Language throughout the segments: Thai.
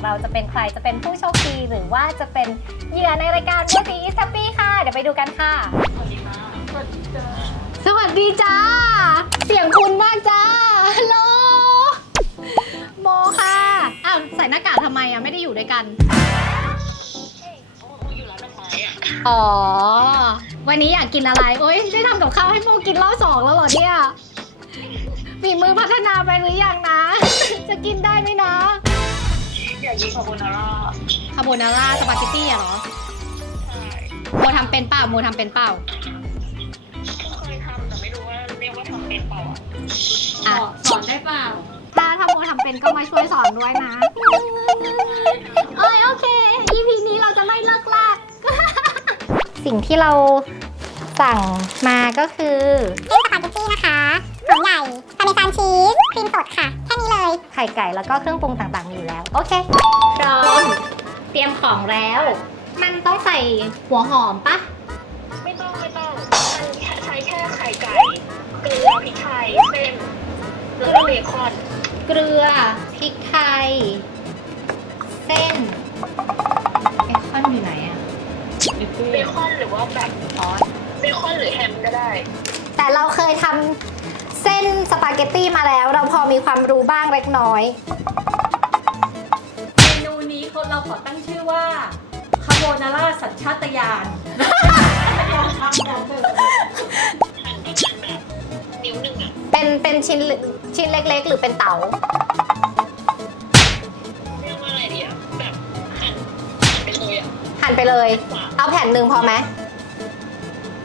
ของเราจะเป็นใครจะเป็นผู้โชคดีหรือว่าจะเป็นเหยื่อในรายการโบสี is happy ค่ะ เดี๋ยวไปดูกันค่ะ สวัสดีจ้า เสียงคุณมากจ้าฮัลโหลโมค่ะอ้าวใส่หน้ากากทำไมอะ ไม่ได้อยู่ด้วยกัน อ๋อ วันนี้อยากกินอะไร โอ๊ย ได้ทำกับข้าวให้โมกินรอบสองแล้วเหรอเนี่ยฝีมือพัฒนาไปหรือยังนะ จะกินได้ไหมนะ อยากกินคาโบนาร่าคาโบนาร่าสปาเกตตี้อะเหรอใช่โมทำเป็นเปล่าโมทำเป็นเปล่าเคยทำแต่ไม่รู้ว่าเรียกว่าทำเป็นเปล่าอะอะสอนได้เปล่า ถ้าถ้าโมทำเป็นก็มาช่วยสอนด้วยนะโอ้ยโอเค EP นี้เราจะไม่เลิกลาก สิ่งที่เราสั่งมาก็คือ เส้นสปาเกตตี้นะคะหอมใหญ่พาเมซานชีส ข่ไก่แล้วก็เครื่องปรุงต่างๆมีอยู่แล้ว โอเค พร้อม เตรียมของแล้ว มันต้องใส่หัวหอมปะไม่ต้องไม่ต้องมันใช้แค่ไข่ไก่เกลือพริกไทยเส้นแล้วก็เบคอนเกลือพริกไทย เส้นเบคอนอยู่ไหนอะเบคอนหรือว่าแบบอ๋อเบคอนหรือแฮมก็ได้ แต่เราเคยทำ เส้นสปาเกตตี้มาแล้ว เราพอมีความรู้บ้างเล็กน้อย เมนูนี้เขาเราขอตั้งชื่อว่าคาโบนาร่าสัญชาตญาณ หั่นประมาณแบบนิ้วหนึ่งอะเป็นเป็นชิ้นชิ้นเล็ก ๆ หรือเป็นเต๋า เรียกว่าอะไรดีอะแบบหั่นหั่นไปเลยอะหั่นไปเลย ขวาเอาแผ่นหนึ่งพอไหม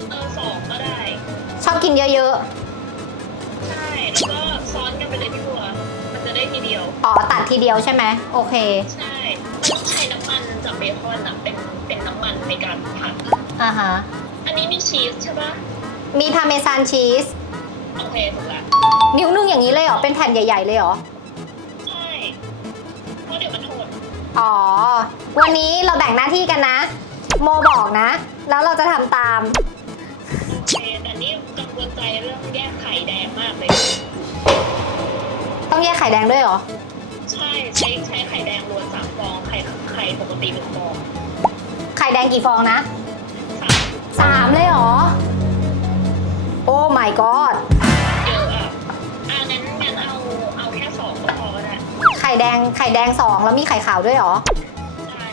เออสองก็ได้ ชอบกินเยอะใอ๋อตัดทีเดียวใช่ไหมโอเค ใช่ต้องใช้น้ำมันจากเบคอนอะเป็นเป็นน้ำมันในการผัดอ่าฮะ อันนี้มีชีสใช่ปะมีพาเมซานชีส โอเคถูกละนิ้วนึงอย่างนี้เลยเหรอ เป็นแผ่นใหญ่ ๆ เลยเหรอ ใช่เพราะเดี๋ยวมันโหดอ๋อ วันนี้เราแบ่งหน้าที่กันนะ โมบอกนะ แล้วเราจะทำตาม โอเคแต่นี่กังวลใจเรื่องแยกไข่แดงมากเลย ต้องแยกไข่แดงด้วยเหรอ ใช่ใช้ใช้ไข่แดงรวนสามฟอง ไข่ไข่ปกติหนึ่งฟองไข่แดงกี่ฟองนะสามสามเลยเหรอ โอ้ my god เยอะอะอะงั้นงั้นเอาเอาแค่สองก็พอก็ได้ไข่แดงไข่แดงสองแล้วมีไข่ขาวด้วยเหรอ ใช่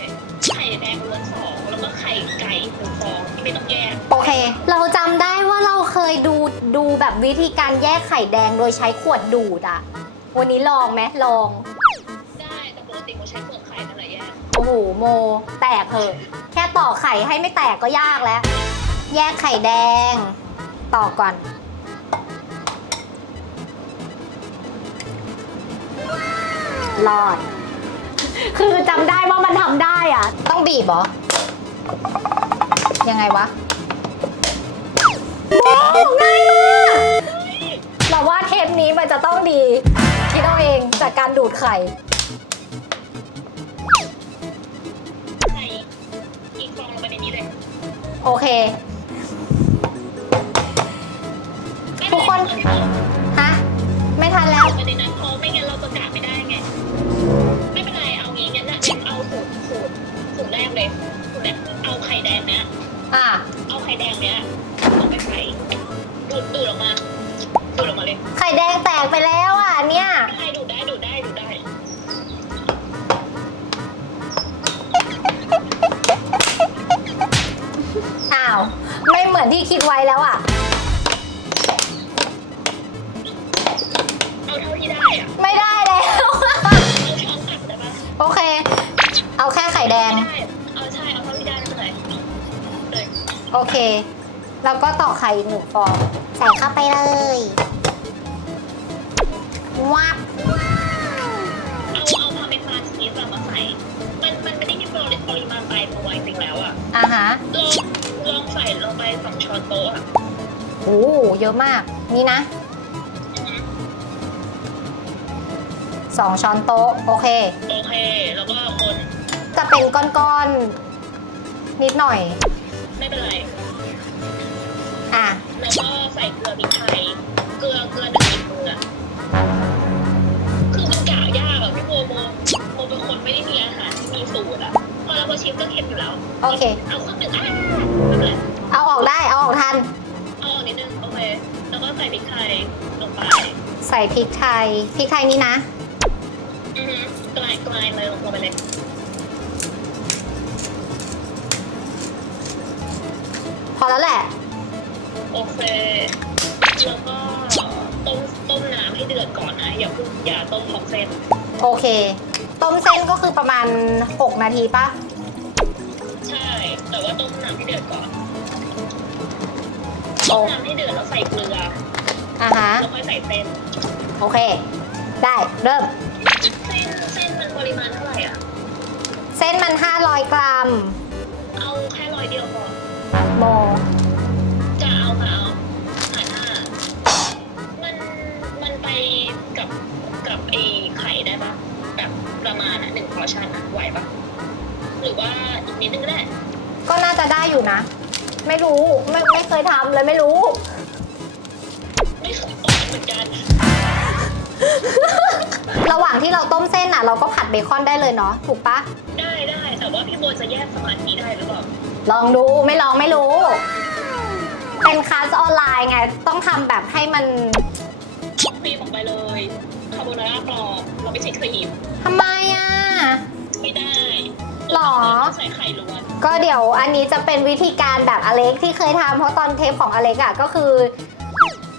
ไข่แดงรวนสองแล้วก็ไข่ไก่หนึ่งฟองที่ไม่ต้องแยกโอเค เราจำได้ว่าเราเคยดูดูแบบวิธีการแยกไข่แดงโดยใช้ขวดดูดอะวันนี้ลองไหมลอง หละแยกโม แตกเหอะแค่ต่อไข่ให้ไม่แตกก็ยากแล้ว แยกไข่แดง ต่อก่อนรอด คือจำได้ว่ามันทำได้อะ ต้องบีบเหรอ ยังไงวะโอ้ง่ายมากเราว่าเทปนี้มันจะต้องดีคิดเอาเองจากการดูดไข่ โอเค ทุกคน ฮะ ไม่ทันแล้วลงไปในนั้นเพราะไม่งั้นเราจะกะไม่ได้ไง ไม่เป็นไรเอางี้งั้นนะงั้นเอาสูตรสูตรสูตรแรกเลยสูตรแรกเอาไข่แดงเนี้ยอะ เอาไข่แดงเนี้ยลงไปใส่ดูดดูดออกมาดูดออกมาเลย ไข่แดงแตกไปแล้วอะ เนี่ยได้ดูดได้ดูดได้ดู ม่เหมือนที่คิดไว้แล้วอะ เอาเท่าที่ได้อะไม่ได้แล้ว เอาช้อนตักได้ปะโอเค เอาแค่ไข่แดง ไม่ได้เอาใช่เอาเท่าที่ได้ไม่เป็นไรเลยโอเค แล้วก็ต่อไข่อีกหนึ่งฟอง ใส่เข้าไปเลยวับเอาเอาพาเมซานชีสอะมาใส่ มันมันไม่ได้มีปริมาณตายตัวจริงๆแล้วอะอะฮะลอง นลงไปสองช้อนโต๊ะอะโอ้เยอะมาก นี่นะสองช้อนโต๊ะ โอเค โอเค แล้วก็คน จะเป็นก้อนๆ นิดหน่อย ไม่เป็นไร อะ แล้วก็ใส่เกลือพริกไทย เกลือเกลือหนึ่งเกลือคือมันกะยากอะพี่โมโมโมเป็นคนไม่ได้มีอาหารที่มีสูตรอะ เค เอาครึ่งหนึ่งอะไม่เป็นไรเอาออกได้ เอาออกทัน เอาออกนิดนึงโอเคแล้วก็ใส่พริกไทยลงไปใส่พริกไทย พริกไทยนี่นะ อือฮึกลายกลายเลยลงไปเลยพอแล้วแหละ โอเคแล้วก็ต้มต้มน้ำให้เดือดก่อนนะอย่าเพิ่งอย่าต้มพร้อมเส้นโอเค ต้มเส้นก็คือประมาณ 6 นาทีปะใช่ แต่ว่าต้มน้ำให้เดือดก่อนโอ้ต้มน้ำให้เดือดแล้วใส่เกลืออะฮะแล้วค่อยใส่เส้น โอเค ได้เริ่ม เส้นเส้นมันปริมาณเท่าไหร่อะ เส้นมัน 500 กรัม ประมาณอะหนึ่งพอชั่นอะไหวปะหรือว่าอีกนิดนึงก็ได้ ก็น่าจะได้อยู่นะ ไม่รู้ไม่ไม่เคยทำเลยไม่รู้ ไม่เคยต้มเหมือนกัน ระหว่างที่เราต้มเส้นอะ เราก็ผัดเบคอนได้เลยเนาะถูกปะได้ได้แต่ว่าพี่โบจะแยกสมาธิได้หรือเปล่าลองดูไม่ลองไม่รู้ เป็นคลาสออนไลน์ไง ต้องทำแบบให้มันครีมออกไปเลยคาโบนาร่าปลอมเราไม่ใช่ครีมทำไมอะ ไม่ได้หรอใส่ไข่ล้วน ก็เดี๋ยวอันนี้จะเป็นวิธีการแบบอเล็กที่เคยทำเพราะตอนเทปของอเล็กอะก็คือ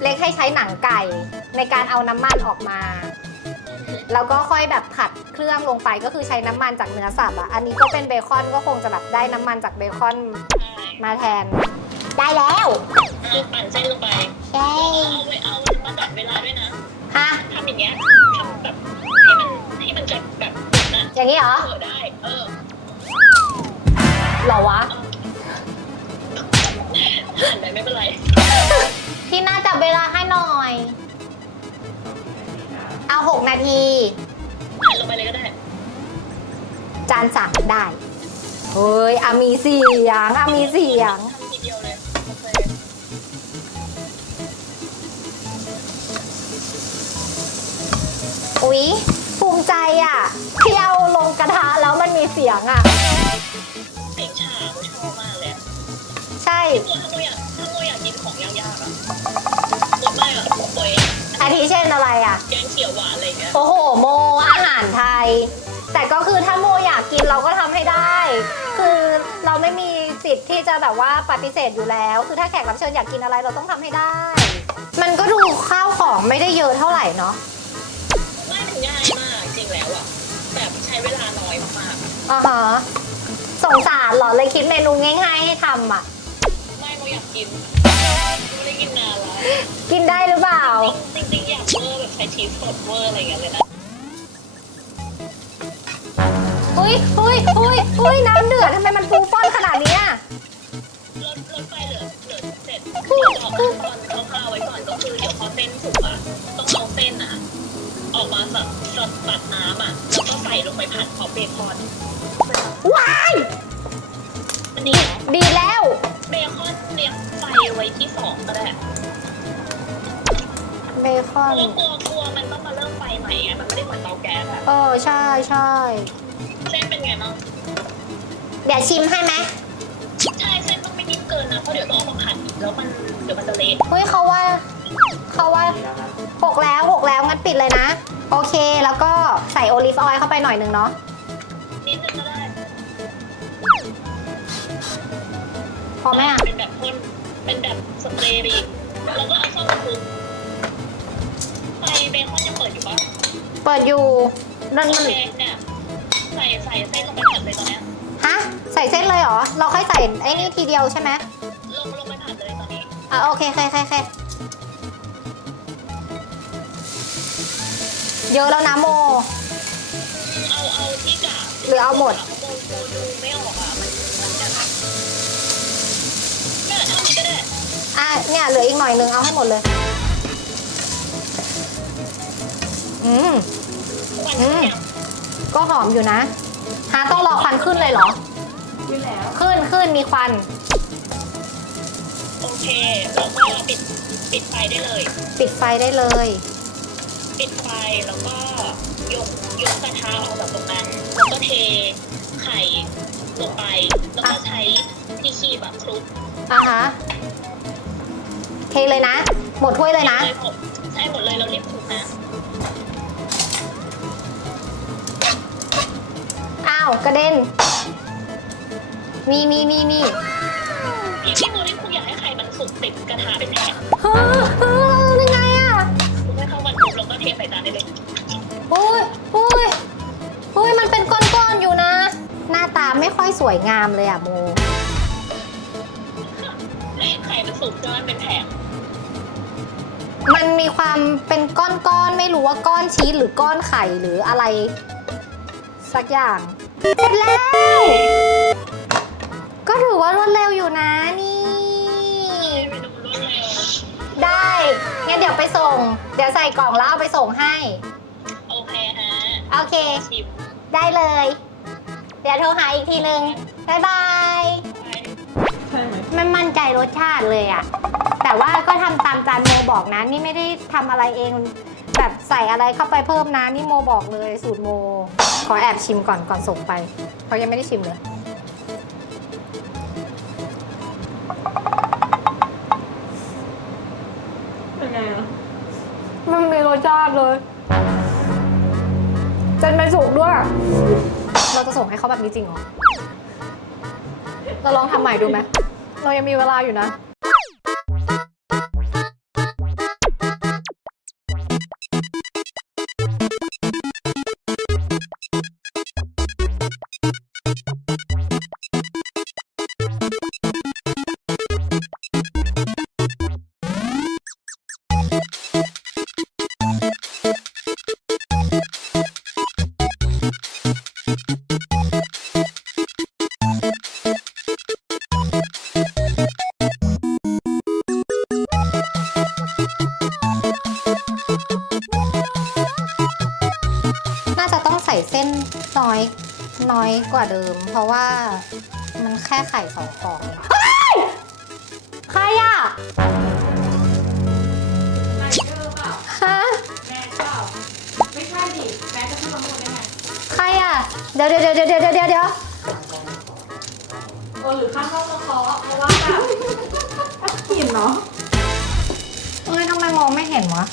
เล็กให้ใช้หนังไก่ ในการเอาน้ำมันออกมา แล้วก็ค่อยแบบผัดเครื่องลงไปก็คือใช้น้ำมันจากเนื้อสัตว์อะอันนี้ก็เป็นเบคอนก็คงจะแบบได้น้ำมันจากเบคอนใช่มาแทน ได้แล้วเอาปั่นเส้นลงไป ใช่ เอาไว้เอามาดัดเวลาด้วยนะ ฮะทำอย่างเงี้ยทำแบบให้มันให้มันจะแบบน่ะอย่างนี้เหรอเออได้ เออเหรอวะผ่านไปไม่เป็นไร พี่น่าจับเวลาให้หน่อย เอา6นาทีผ่านลงไปเลยก็ได้ จานสั่งได้ เฮ้ยอามีเสียงอามีเสียง อุ๊ย ภูมิใจอะที่เอาลงกระทะแล้วมันมีเสียงอะ เสียงฉาโมชอบมากเลยอะใช่พี่โบถ้าโมอยากถ้าโมอยากกินของยากๆอะโบไม่อะโบเองอาทิเช่นอะไรอะ แกงเขียวหวานอะไรอย่างเงี้ยโอ้โห โมอาหารไทย แต่ก็คือถ้าโมอยากกินเราก็ทำให้ได้ คือเราไม่มีสิทธิ์ที่จะแบบว่าปฏิเสธอยู่แล้ว คือถ้าแขกรับเชิญอยากกินอะไรเราต้องทำให้ได้ มันก็ดูข้าวของไม่ได้เยอะเท่าไหร่เนาะไม่มัน ง่ายมากจริงแล้วอะแบบใช้เวลาน้อยมากๆอะอ่าฮะสงสารเหรอเลยคิดเมนูง่าย ๆ ให้ทำอะไม่โมอยากกินไม่ได้กินนานแล้วกินได้หรือเปล่าจริงๆอยากเวอร์แบบใช้ชีสสดเวอร์อะไรอย่างเงี้ยเลยนะ อุ้ยอุ้ยอุ้ยอุ้ยน้ำเดือดทำไมมันฟูฟ่อนขนาดเนี้ยลดลดไฟเหลือเหลือเสร็จเดี๋ยวบอกขั้นตอนคร่าวๆไว้ก่อนก็คือเดี๋ยวพอเส้นสุกอะต้องเอาเส้นอะ ออกมาสับสับตัดน้ำอะแล้วก็ใส่ลงไปผัดพร้อมเบคอนว้าย อันนี้เหรอดีแล้ว เบคอนเลี้ยงไฟไว้ที่สองก็ได้เบคอนกลัวกลัวกลัวมันต้องมาเริ่มไฟใหม่ไงมันไม่ได้เหมือนเตาแก๊สอะเออ ใช่ใช่เส้นเป็นไงบ้างเดี๋ยวชิมให้ไหมใช่เส้นต้องไม่นิ่มเกินนะเพราะเดี๋ยวต้องเอามาผัดอีกแล้วมันเดี๋ยวมันจะเละเฮ้ยเขาว่า เขาว่าหกแล้วหกแล้วงั้นปิดเลยนะ โอเคแล้วก็ใส่โอลิฟออยล์เข้าไปหน่อยหนึ่งเนาะนิดนึงก็ได้พอไหมอะเป็นแบบพ่นเป็นแบบสเปรย์ไปอีกแล้วก็เอาซ่อมมาคลุกไฟเบคอนยังเปิดอยู่ปะเปิดอยู่นั่นโอมันเคเนี่ยใส่ใส่เส้นลงไปผัดเลยตอนเนี้ยฮะใส่เส้นเลยเหรอ เราค่อยใส่ไอ้นี่ทีเดียวใช่ไหมลงลงไปผัดเลยตอนนี้ อะโอเคโอเคโอเคโอเค เยอะแล้วนะโม เอาเอาที่กะหรือเอาหมด โมโมดูไม่ออกอะมันมันจะเนี่ยเท่านี้ก็ได้อะเนี่ยเหลืออีกหน่อยหนึงเอาให้หมดเลย อืม ควันอืมยังก็หอมอยู่นะฮะต้องรอควันขึ้นเลยเหรอ ขึ้นแล้ว ขึ้นขึ้นมีควัน โอเคแล้วก็ปิดปิดไฟได้เลย ปิดไฟได้เลย ปิดไฟแล้วก็ยกยกกระทะออกจากตรงนั้น แล้วก็เทไข่ลงไป แล้วก็ใช้ที่คีบแบบคลุกอะฮะเทเลยนะ หมดถ้วยเลยนะเลยหมดใช่หมดเลยเรารีบคลุกนะ อ้าวกระเด็น นี่นี่นี่นี่พี่พี่โมรีบคลุกอย่าให้ไข่มันสุกติดกระทะเป็นแผ่น สวยงามเลยอะโมไข่มันสุกใช่ไหมเป็นแผ่นมันมีความเป็นก้อนๆ ไม่รู้ว่าก้อนชีสหรือก้อนไข่หรืออะไร สักอย่าง เสร็จแล้ว ก็ถือว่ารวดเร็วอยู่นะนี่เมนูรวดเร็วได้งั้นเดี๋ยวไปส่ง เดี๋ยวใส่กล่องแล้วเอาไปส่งให้ โอเคฮะ โอเคชิมได้เลย เดี๋ยวโทรหาอีกทีนึงบ๊ายบายไปใช่ไหมไม่มั่นใจรสชาติเลยอะแต่ว่าก็ทำตามจานโมบอกนะ นี่ไม่ได้ทำอะไรเอง แบบใส่อะไรเข้าไปเพิ่มนะ นี่โมบอกเลยสูตรโม ขอแอบชิมก่อนก่อนส่งไปเพราะยังไม่ได้ชิมเลย เป็นไงอะมันมีรสชาติเลย เจนไปสุกด้วยเราจะ ส่งให้เขาแบบนี้จริงเหรอ เราลองทำใหม่ดูไหม เรายังมีเวลาอยู่นะ กว่าเดิม เพราะว่ามันแค่ไข่สองฟองเฮ้ยใครอะไนเกอร์เปล่าฮะแม็กเปล่าไม่ใช่ดิแม็กจะพูดมาหมดได้ไงใครอะเดี๋ยวเดี๋ยวเดี๋ยวเดี๋ยวเดี๋ยวเดี๋ยวเดี๋ยวเออหรือข้างนอกมาเคาะเพราะว่าแบบกลิ่นเนาะเอ้ยทำไมมองไม่เห็นวะ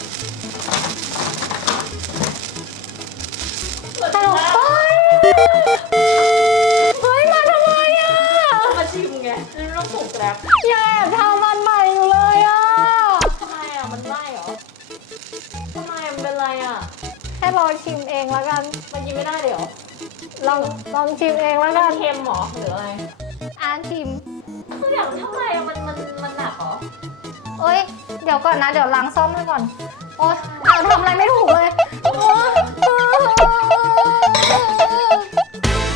อย่าแอบทำมันใหม่อยู่เลยอะทำไมอะ มันไหม้เหรอ ทำไมอะมันเป็นไรอะ ให้ลองชิมเองแล้วกัน มันกินไม่ได้เลยเหรอลองลองชิมเองแล้วมักันนเค็มเหรอหรืออะไรอ่านชิม คืออย่างทำไมอะมันมันมันหนักเหรอเอ้ยเดี๋ยวก่อนนะ เดี๋ยวล้างซ่อมให้ก่อน โอ๊ยอ่านทำอะไรไม่ถูกเลยโอ๊ย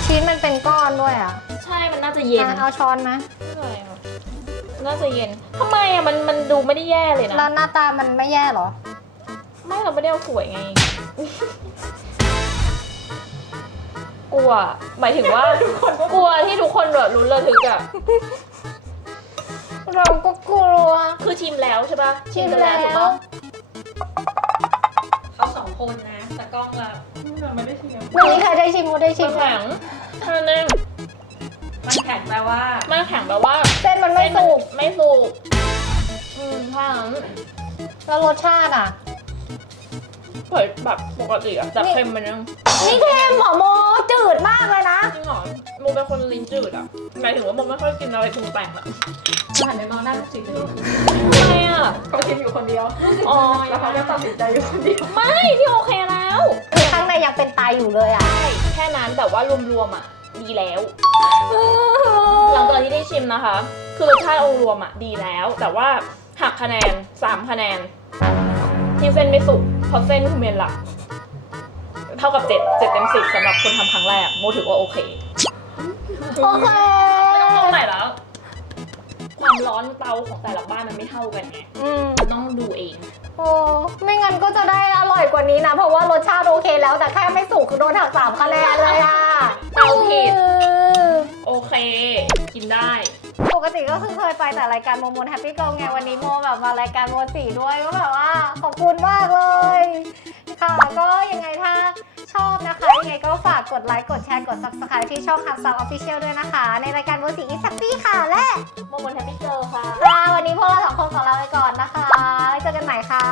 ชีสมันเป็นก้อนด้วยอะใช่ มันน่าจะเย็นอะเอาช้อนไหมอะไรอะ น่าจะเย็นทำไมอะมันมันดูไม่ได้แย่เลยนะ แล้วหน้าตามันไม่แย่เหรอ ไม่เราไม่ได้เอาสวยไง กลัว หมายถึงว่า กลัวที่ทุกคนแบบลุ้นระทึกอะเราก็กลัว คือชิมแล้วใช่ปะชิมกันแล้วถูกปะเอาสองคนนะแต่กล้องละเราไม่ได้ชิมไม่มีใครได้ชิมก็ได้ชิมัมนแข็งเท่านั้นเอง มันแข็งแปลว่า มันแข็งแปลว่าเส้นมันไม่สุก ไม่สุก อืมเท่านั้นแล้วรสชาติอะ เผยแบบปกติอะแต่เค็มมันยังนี่เค็มเหรอโมจืดมากเลยนะ จริงเหรอโมเป็นคนลิ้นจืดอะหมายถึงว่าโมไม่ค่อยกินอะไรปรุงแต่งอะหันไปมองหน้าลูกศิษย์เลยทำไมอะเขาคิดอยู่คนเดียวอ๋อแล้วเขาก็ตัดสินใจอยู่คนเดียว ไม่พี่โอเคแล้วคือข้างในยังเป็นไตอยู่เลยอะใช่แค่นั้นแต่ว่ารวมๆอะ ดีแล้ว หลังจากที่ได้ชิมนะคะ คือรสชาติองค์รวมอะดีแล้ว แต่ว่าหักคะแนน 3 คะแนน ที่เส้นไม่สุกเพราะเส้นคือเมนหลัก เท่ากับ 7 7เต็ม10สำหรับคนทำครั้งแรก โมถือว่าโอเค โอเค ไม่ต้องลงใหม่แล้ว ความร้อนเตาของแต่ละบ้านมันไม่เท่ากันไงอืม มันต้องดูเอง โอ้ไม่งั้นก็จะได้อร่อยกว่านี้นะ เพราะว่ารสชาติโอเคแล้วแต่แค่ไม่สุกคือโดนหักสามคะแนนเลยอะ เตาผิดเออโอเค กินได้ ปกติก็คือเคยไปแต่รายการโมโมนแฮปปี้เกิลไงวันนี้โมแบบมารายการโมสีด้วยก็แบบว่าขอบคุณมากเลยคค่ะก็ยังไงถ้าชอบนะคะ ยังไงก็ฝากกดไลค์กดแชร์กด subscribe ที่ช่อง Hub Sound Official ด้วยนะคะ ในรายการ v o สีอีสัปปี้ค่ะและโมโมแฮปปี้เจอค่ะ ค่ะวันนี้พวกเราสองคนของเราไปก่อนนะคะไว้เจอกันใหม่ค่ะ